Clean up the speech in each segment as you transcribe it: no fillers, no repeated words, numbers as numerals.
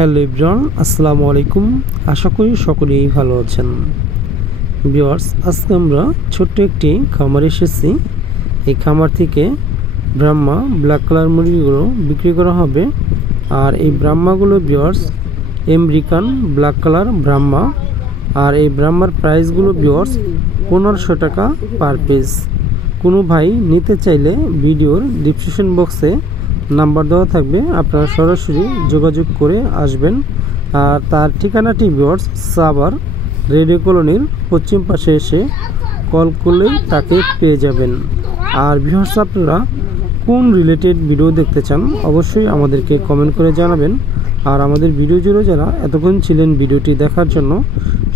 Hello everyone, আসসালামু আলাইকুম। আশা করি সকলেই ভালো আছেন। ভিউয়ার্স, আজকে আমরা ছোট্ট একটি খামার এসেছি। এই খামার থেকে ব্রাহ্মা ব্ল্যাক কালার মুরগিগুলো বিক্রি করা হবে। আর এই ব্রাহ্মাগুলো viewers American black colour Brahma. আর এই ব্রাহ্মার প্রাইসগুলো ভিউয়ার্স 1500 টাকা পার পিস। কোনো ভাই নিতে চাইলে ভিডিওর ডিসক্রিপশন বক্সে নাম্বার দেওয়া থাকবে, আপনারা সরাসরি যোগাযোগ করে আসবেন। আর তার ঠিকানাটি ভিউয়ার্স সাভার রেডিও কলোনির পশ্চিম পাশে এসে কল করলেই তাকে পেয়ে যাবেন। আর ভিউয়ার্স, আপনারা কোন রিলেটেড ভিডিও দেখতে চান অবশ্যই আমাদেরকে কমেন্ট করে জানাবেন। আর আমাদের ভিডিও জুড়ে যারা এতক্ষণ ছিলেন ভিডিওটি দেখার জন্য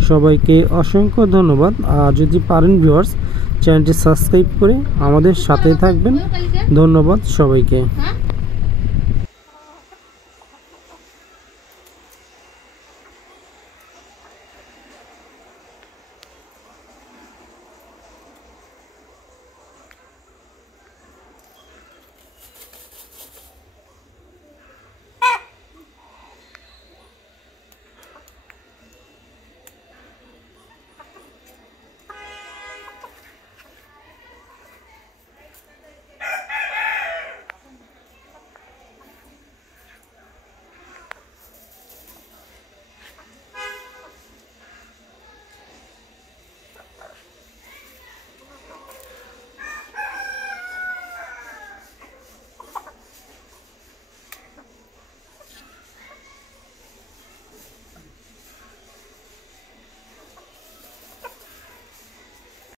সবাইকে অসংখ্য ধন্যবাদ। আর যদি পারেন ভিউয়ার্স, চ্যানেলটি সাবস্ক্রাইব করে আমাদের সাথেই থাকবেন। ধন্যবাদ সবাইকে।